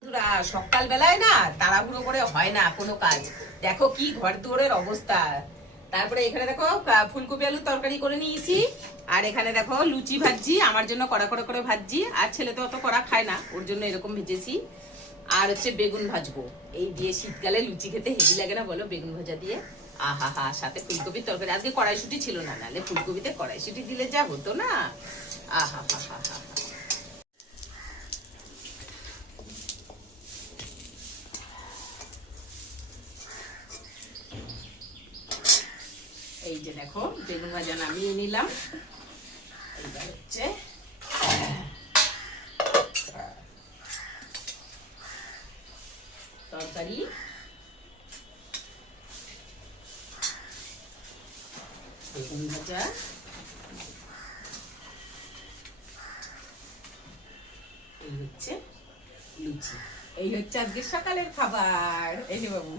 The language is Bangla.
সকাল বেলায় না তাড়াহুড়ো করে হয় না কোনো কাজ। দেখো কি ঘর দুয়ারের অবস্থা। তারপরে এখানে দেখো ফুলকপি আলুর তরকারি করে নিয়েছি, আর এখানে দেখো লুচি ভাজছি, আমার জন্য কড়া করে করে ভাজছি, আর ছেলে তো অত কড়া খায় না, ওর জন্য এরকম ভেজেছি। আর হচ্ছে বেগুন ভাজবো, এই দিয়ে শীতকালে লুচি খেতে হেভি লাগে না বলো, বেগুন ভাজা দিয়ে। আহা হা, সাথে ফুলকপির তরকারি। আজকে কড়াইশুটি ছিল না, নাহলে ফুলকপিতে কড়াইশুটি দিলে যা হতো না। আহা হা হা হা। এই যে দেখো বেগুন ভাজা নামিয়ে নিলাম। এইবার হচ্ছে তরকারি, বেগুন ভাজা, এই হচ্ছে লুচি। এই হচ্ছে আজকে সকালের খাবার। এই যে বাবু